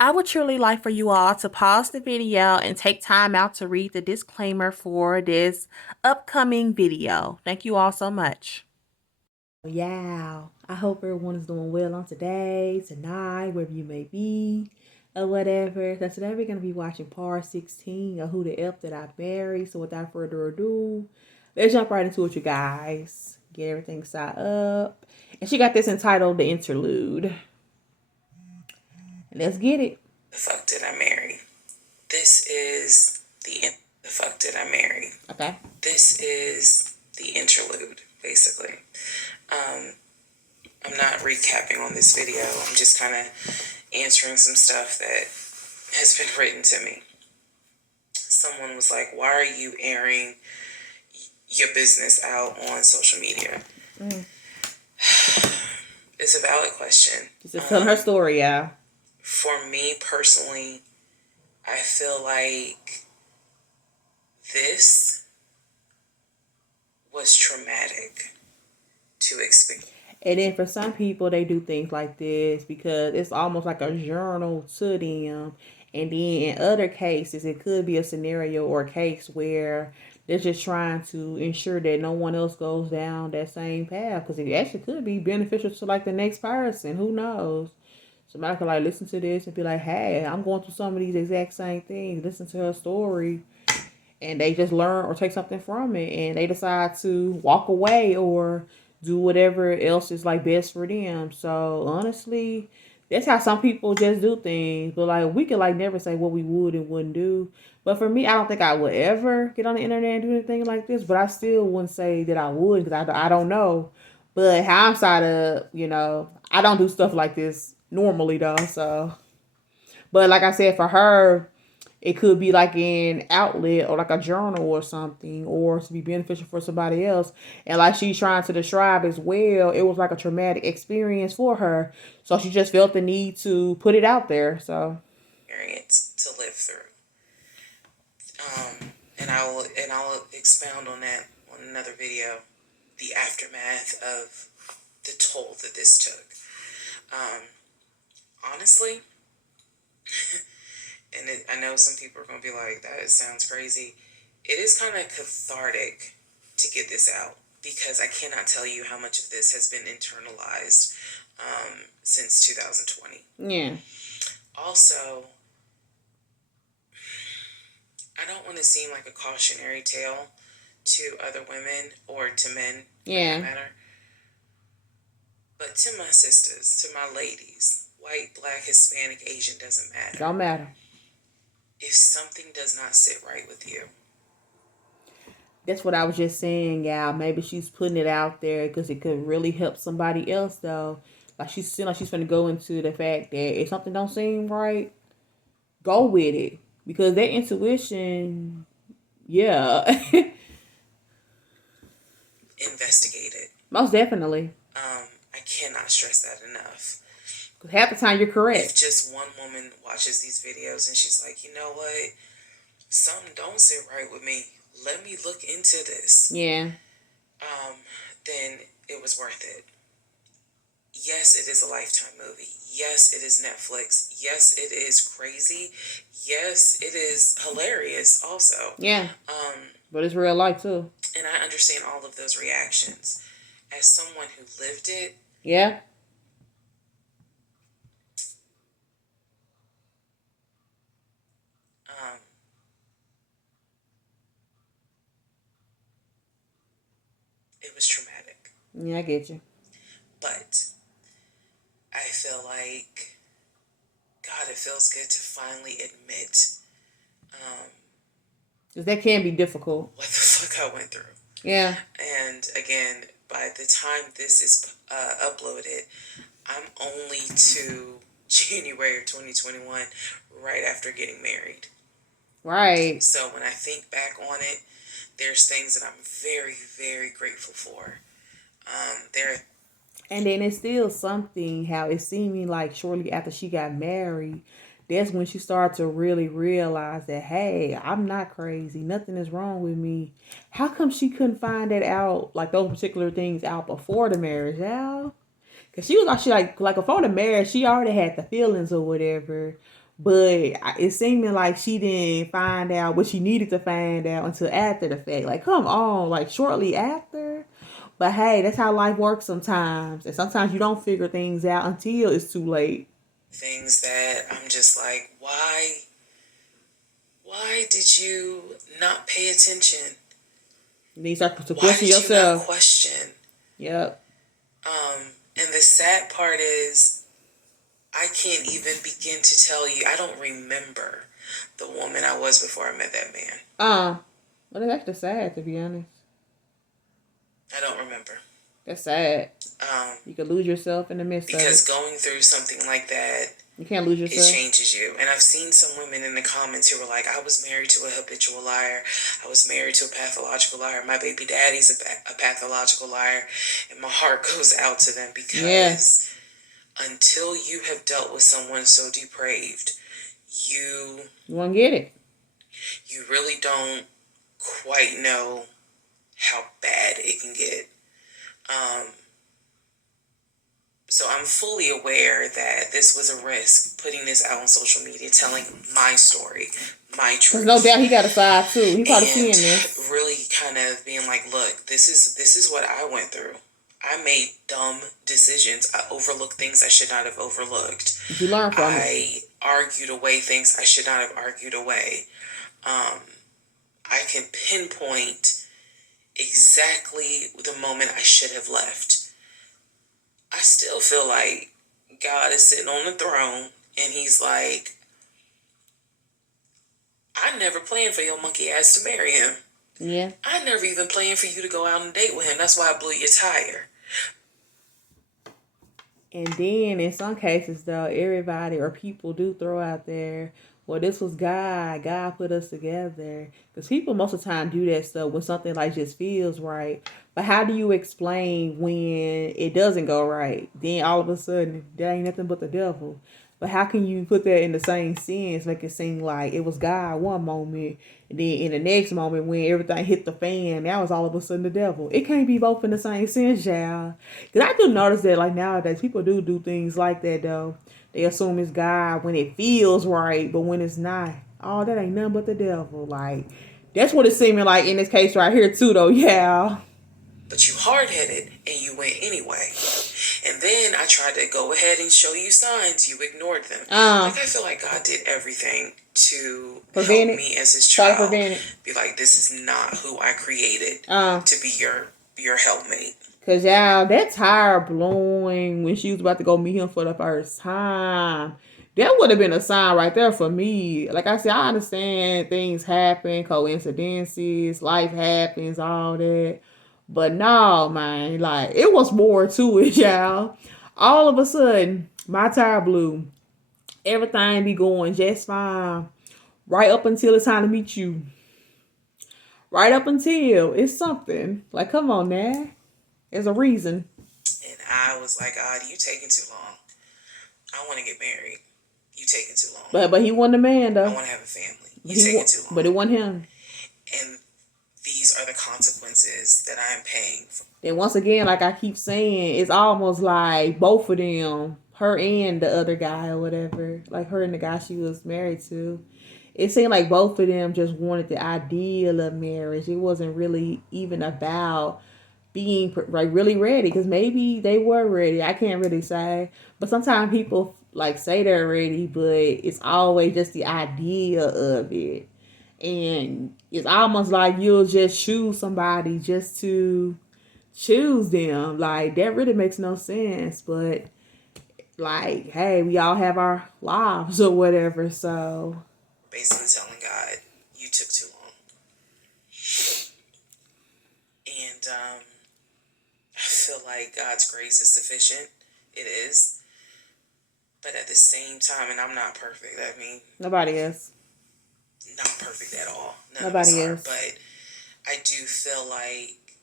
I would truly like for you all to pause the video and take time out to read the disclaimer for this upcoming video. Thank you all so much. Yeah, I hope everyone is doing well on today, tonight, wherever you may be, or whatever. So today we're going to be watching part 16 of Who the F Did I Marry. So without further ado, let's jump right into it, you guys. Get everything set up. And she got this entitled The Interlude. Let's get it. The fuck did I marry? This is the fuck did I marry? Okay. This is the interlude, basically. I'm not recapping on this video. I'm just kind of answering some stuff that has been written to me. Someone was like, why are you airing your business out on social media? It's a valid question. Just telling her story, yeah. For me personally, I feel like this was traumatic to experience. And then for some people, they do things like this because it's almost like a journal to them. And then in other cases, it could be a scenario or a case where they're just trying to ensure that no one else goes down that same path, because it actually could be beneficial to like the next person. Who knows? Somebody could like listen to this and be like, hey, I'm going through some of these exact same things. Listen to her story. And they just learn or take something from it. And they decide to walk away or do whatever else is like best for them. So honestly, that's how some people just do things. But like we could like never say what we would and wouldn't do. But for me, I don't think I would ever get on the internet and do anything like this. But I still wouldn't say that I would because I don't know. But hindsight of, I don't do stuff like this normally though. So, but like I said, for her, it could be like an outlet or like a journal or something, or to be beneficial for somebody else. And like she's trying to describe as well, it was like a traumatic experience for her. So she just felt the need to put it out there. So experience to live through. And I'll expound on that on another video. The aftermath of the toll that this took. Honestly, and I know some people are going to be like, that sounds crazy. It is kind of cathartic to get this out because I cannot tell you how much of this has been internalized since 2020. yeah. Also, I don't want to seem like a cautionary tale to other women or to men, for that matter. But to my sisters, to my ladies, white, black, Hispanic, Asian, doesn't matter. Don't matter. If something does not sit right with you. That's what I was just saying, y'all. Maybe she's putting it out there because it could really help somebody else, though. Like she's going to go into the fact that if something don't seem right, go with it. Because that intuition, yeah. Investigate it. Most definitely. I cannot stress that enough. Because half the time you're correct. If just one woman watches these videos and she's like, you know what? Something don't sit right with me. Let me look into this. Yeah. Then it was worth it. Yes, it is a Lifetime movie. Yes, it is Netflix. Yes, it is crazy. Yes, it is hilarious also. Yeah. But it's real life too. And I understand all of those reactions. As someone who lived it. Yeah. It was traumatic. Yeah, I get you. But I feel like, God, it feels good to finally admit. Because that can be difficult. What the fuck I went through. Yeah. And again, by the time this is uploaded, I'm only to January of 2021, right after getting married. Right. So when I think back on it, there's things that I'm very, very grateful for. And then it's still something how it seeming like shortly after she got married, that's when she started to really realize that, hey, I'm not crazy. Nothing is wrong with me. How come she couldn't find that out, like those particular things out before the marriage, y'all? Because she was actually like before the marriage, she already had the feelings or whatever. But it seemed like she didn't find out what she needed to find out until after the fact. Like, come on, like shortly after. But hey, that's how life works sometimes. And sometimes you don't figure things out until it's too late. Things that I'm just like, why did you not pay attention? And then you start to Why question did you not yourself. question? Yep. And the sad part is, I can't even begin to tell you. I don't remember the woman I was before I met that man. Well, that's actually sad, to be honest. I don't remember. That's sad. You could lose yourself in the midst of it. Because going through something like that, you can't lose yourself. It changes you. And I've seen some women in the comments who were like, I was married to a habitual liar. I was married to a pathological liar. My baby daddy's a pathological liar. And my heart goes out to them because until you have dealt with someone so depraved, you won't get it. You really don't quite know how bad it can get. So I'm fully aware that this was a risk, putting this out on social media, telling my story, my truth. There's no doubt he got a side too. He probably seeing this. Really kind of being like, look, this is what I went through. I made dumb decisions. I overlooked things I should not have overlooked. Did you learn from it? I argued away things I should not have argued away. I can pinpoint exactly the moment I should have left. I still feel like God is sitting on the throne and he's like, I never planned for your monkey ass to marry him. Yeah. I never even planned for you to go out and date with him. That's why I blew your tire. And then in some cases, though, everybody or people do throw out there, well, this was God. God put us together. Because people most of the time do that stuff when something like just feels right. But how do you explain when it doesn't go right? Then all of a sudden, there ain't nothing but the devil. But how can you put that in the same sense, make it seem like it was God one moment, and then in the next moment when everything hit the fan, that was all of a sudden the devil? It can't be both in the same sense, y'all. Because I do notice that, like, nowadays, people do things like that, though. They assume it's God when it feels right, but when it's not, oh, that ain't nothing but the devil. Like, that's what it's seeming like in this case right here, too, though, yeah. But you hard-headed, and you went anyway. And then I tried to go ahead and show you signs. You ignored them. I feel like God did everything to help me as his child. Be like, this is not who I created to be your helpmate. Because, y'all, that tire blowing when she was about to go meet him for the first time, that would have been a sign right there for me. Like I said, I understand things happen, coincidences, life happens, all that. But no, man, like, it was more to it, y'all. All of a sudden, my tire blew. Everything be going just fine. Right up until it's time to meet you. Right up until it's something. Like, come on now. There's a reason. And I was like, God, you taking too long. I want to get married. You taking too long. But he wasn't a man, though. I want to have a family. You taking too long. But it wasn't him. And these are the consequences that I am paying for. And once again, like I keep saying, it's almost like both of them, her and the other guy or whatever, like her and the guy she was married to, it seemed like both of them just wanted the ideal of marriage. It wasn't really even about being like really ready, because maybe they were ready. I can't really say, but sometimes people like say they're ready, but it's always just the idea of it. And it's almost like you'll just choose somebody just to choose them. Like, that really makes no sense. But, like, hey, we all have our lives or whatever, so. Basically telling God, you took too long. And I feel like God's grace is sufficient. It is. But at the same time, and I'm not perfect. I mean, nobody is. Not perfect at all. Nobody is. But I do feel like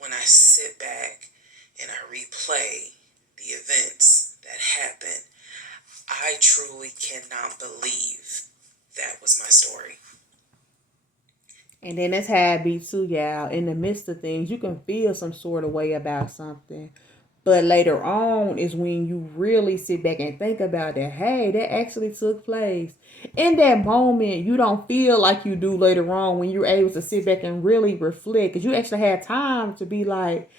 when I sit back and I replay the events that happened, I truly cannot believe that was my story. And then that's how it be too, y'all. In the midst of things, you can feel some sort of way about something. But later on is when you really sit back and think about that. Hey, that actually took place. In that moment, you don't feel like you do later on when you're able to sit back and really reflect. Because you actually had time to be like,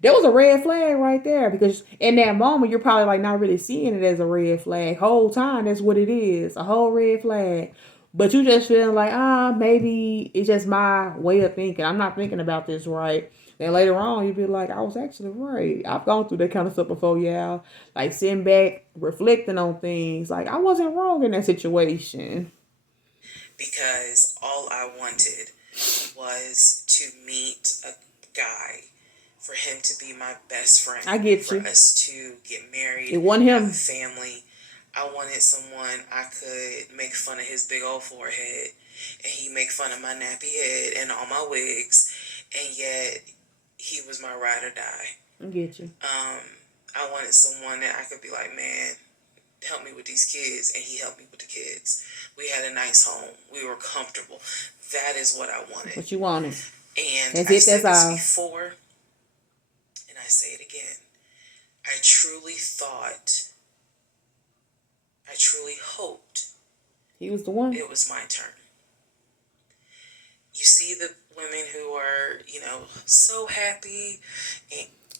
there was a red flag right there. Because in that moment, you're probably like not really seeing it as a red flag. Whole time, that's what it is. A whole red flag. But you just feeling like, maybe it's just my way of thinking. I'm not thinking about this right. Then later on, you'd be like, I was actually right. I've gone through that kind of stuff before, yeah. Like sitting back, reflecting on things. Like, I wasn't wrong in that situation. Because all I wanted was to meet a guy, for him to be my best friend. I get you. For us to get married. It wasn't him. Have a family. I wanted someone I could make fun of his big old forehead, and he make fun of my nappy head and all my wigs, and yet he was my ride or die. I get you. I wanted someone that I could be like, man, help me with these kids, and he helped me with the kids. We had a nice home. We were comfortable. That is what I wanted. What you wanted. And I said this before, and I say it again. I truly hoped he was the one. It was my turn. You see the women who are, so happy.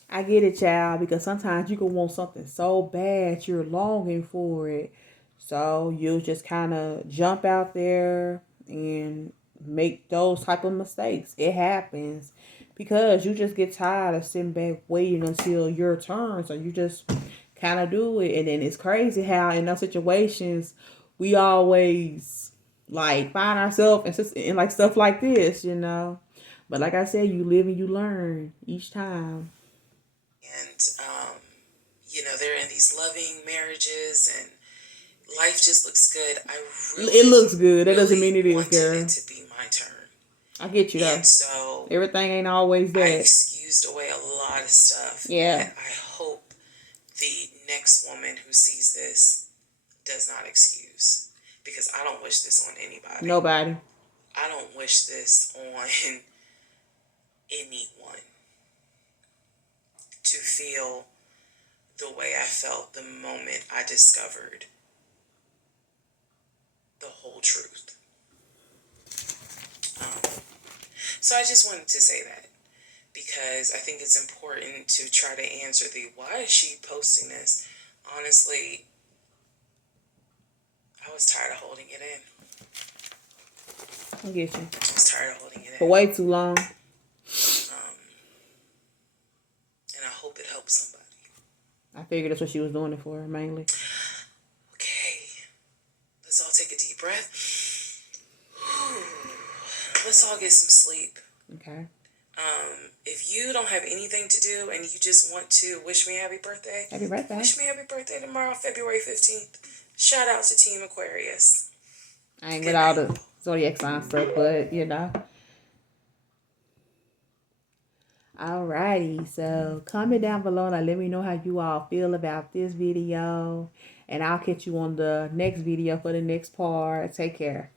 I get it, child, because sometimes you can want something so bad, you're longing for it. So you'll just kind of jump out there and make those type of mistakes. It happens because you just get tired of sitting back waiting until your turn. So you just kind of do it. And then it's crazy how in those situations we always like find ourselves in like stuff like this, But like I said, you live and you learn each time. And, they're in these loving marriages and life just looks good. It looks good. That doesn't mean it is, girl. It to be my turn. I get you, though. And so everything ain't always that. I excused away a lot of stuff. Yeah. That I hope the next woman who sees this does not excuse. Because I don't wish this on anybody. Nobody. I don't wish this on anyone. To feel the way I felt the moment I discovered the whole truth. So I just wanted to say that because I think it's important to try to answer why is she posting this? Honestly, I was tired of holding it in. I get you. I was tired of holding it in. For way too long. And I hope it helps somebody. I figured that's what she was doing it for, mainly. Okay. Let's all take a deep breath. Let's all get some sleep. Okay. If you don't have anything to do and you just want to wish me happy birthday. Happy birthday. Wish me happy birthday tomorrow, February 15th. Shout out to Team Aquarius. I ain't with all the zodiac sign stuff, but Alrighty, so comment down below and let me know how you all feel about this video. And I'll catch you on the next video for the next part. Take care.